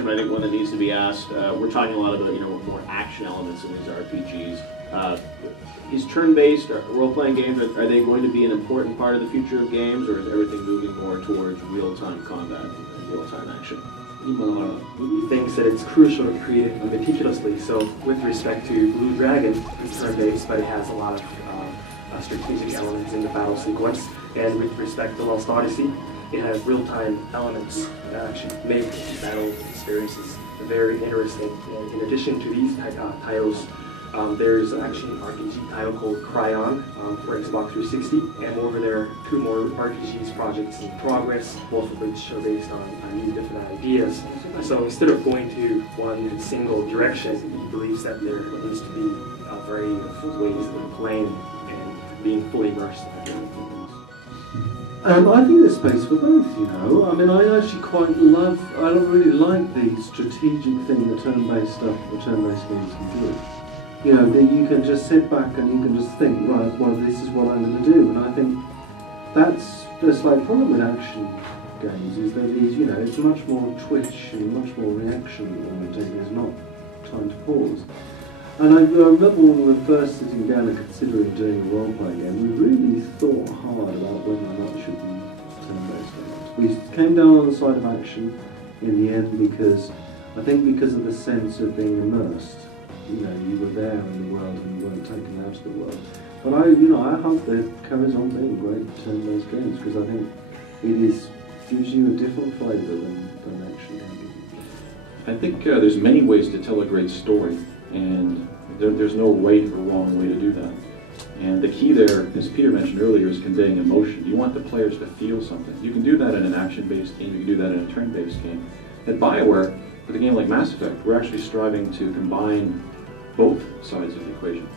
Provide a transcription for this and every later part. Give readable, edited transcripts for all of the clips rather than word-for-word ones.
question, but I think one that needs to be asked. We're talking a lot about more action elements in these RPGs. Is turn-based role-playing games, are they going to be an important part of the future of games, or is everything moving more towards real-time combat and real-time action? He thinks that it's crucial to create it meticulously. So with respect to Blue Dragon, it's turn-based, but it has a lot of strategic elements in the battle sequence. And with respect to Lost Odyssey, it has real-time elements that actually make battle experiences very interesting. And in addition to these titles, there's actually an RPG title called Cryon for Xbox 360, and over there, 2 more RPGs projects in progress, both of which are based on new different ideas. So instead of going to one single direction, he believes that there needs to be a variety of ways of playing and being fully immersed in the game. I think there's space for both, I mean, I actually quite love, I don't really like the strategic thing that turn-based stuff, the turn-based games can do. That you can just sit back and you can just think, right, well, this is what I'm going to do. And I think that's the slight problem with action games, is that it's much more twitch and much more reaction oriented. There's not time to pause. And I remember when we were first sitting down and considering doing a role-playing game, we really thought hard about whether or not it should be turn-based or not. We came down on the side of action in the end because of the sense of being immersed. You were there in the world and you weren't taken out of the world. But I hope that it carries on being great turn-based games, because I think gives you a different flavour than action games. I think there's many ways to tell a great story, and there's no right or wrong way to do that. And the key there, as Peter mentioned earlier, is conveying emotion. You want the players to feel something. You can do that in an action-based game, you can do that in a turn-based game. At BioWare, with a game like Mass Effect, we're actually striving to combine both sides of the equation.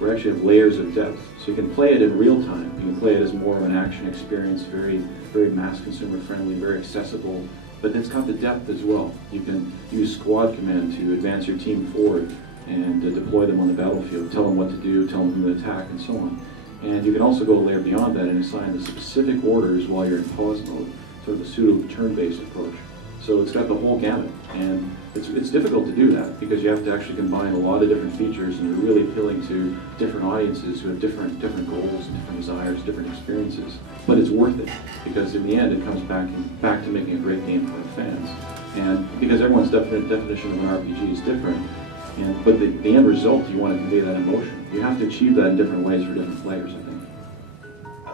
We actually have layers of depth. So you can play it in real time. You can play it as more of an action experience, very, very mass consumer friendly, very accessible, but it's got the depth as well. You can use squad command to advance your team forward and deploy them on the battlefield, tell them what to do, tell them who to attack, and so on. And you can also go a layer beyond that and assign the specific orders while you're in pause mode, sort of a pseudo turn-based approach. So it's got the whole gamut, and it's difficult to do that because you have to actually combine a lot of different features, and you're really appealing to different audiences who have different goals and different desires, different experiences. But it's worth it, because in the end it comes back to making a great game for the fans. And because everyone's definition of an RPG is different, but the end result, you want to convey that emotion. You have to achieve that in different ways for different players, I think.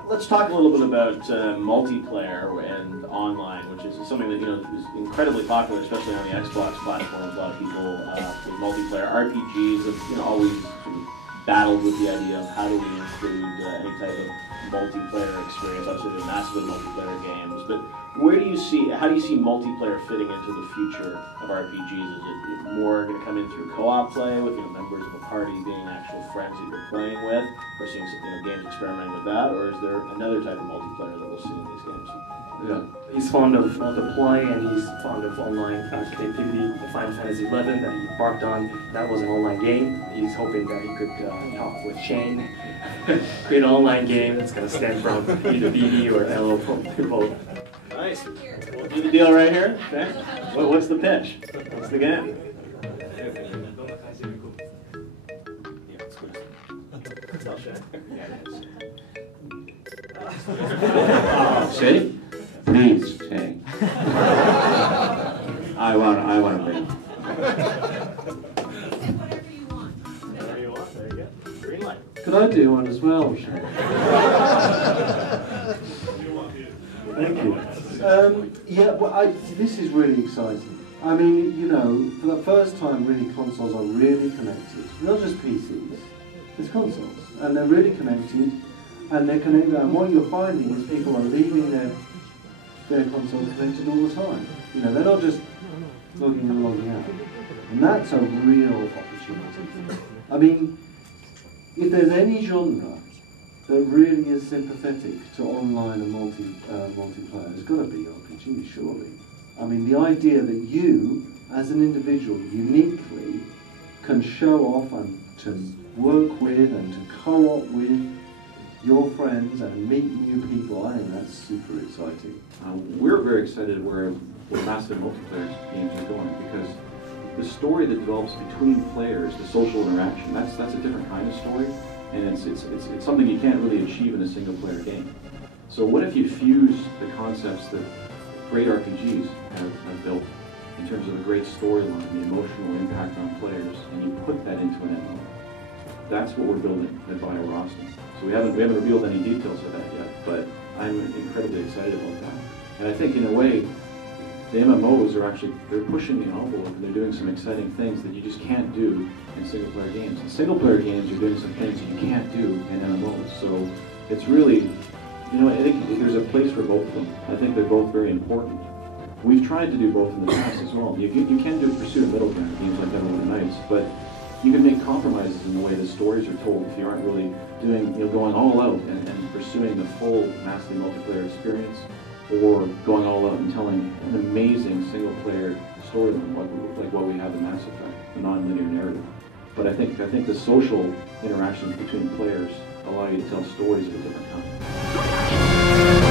Let's talk a little bit about multiplayer and online, which is something that is incredibly popular, especially on the Xbox platform. A lot of people with multiplayer. RPGs have always sort of battled with the idea of how do we include any type of multiplayer experience. Obviously, there's massive multiplayer games, but how do you see multiplayer fitting into the future of RPGs? Is it more going to come in through co-op play with members of a party being actual friends that you're playing with? We're seeing games experimenting with that, or is there another type of multiplayer that we'll see in these games? Yeah. He's fond of multiplayer, and he's fond of online connectivity. The Final Fantasy XI that he embarked on, that was an online game. He's hoping that he could talk with Shane, create an online game that's going to stem from either BB or LO both. Nice. We'll do the deal right here. Okay. What's the pitch? What's the game? See? Please, say. I want to win. Whatever you want. There you go. Green light. Could I do one as well, Shane? Thank you. Yeah, well, this is really exciting. I mean, for the first time, really, consoles are really connected. Not just PCs, it's consoles. And they're really connected, and they're connected, and what you're finding is people are leaving their consoles connected all the time. They're not just logging in and logging out. And that's a real opportunity. I mean, if there's any genre that really is sympathetic to online and multiplayer, it's got to be RPG, surely. I mean, the idea that you, as an individual, uniquely can show off and to work with and to co-op with your friends and meet new people, I think that's super exciting. We're very excited where where massive multiplayer games are going, because the story that develops between players, the social interaction, that's a different kind of story, and it's something you can't really achieve in a single player game. So what if you fuse the concepts that great RPGs have built in terms of a great storyline, the emotional impact on players, and you put that into an MMO? That's what we're building at BioRoston. So we haven't revealed any details of that yet, but I'm incredibly excited about that. And I think in a way, the MMOs are actually, they're pushing the envelope and they're doing some exciting things that you just can't do in single player games. In single player games, you're doing some things you can't do in MMOs. So it's really, you know, I think there's a place for both of them. I think they're both very important. We've tried to do both in the past as well. You can pursue a middle ground in games like Neverwinter Nights, but you can make compromises in the way the stories are told if you aren't really doing, you know, going all out and pursuing the full massively multiplayer experience, or going all out and telling an amazing single-player storyline like what we have in Mass Effect, the non-linear narrative. But I think the social interactions between players allow you to tell stories of a different kind.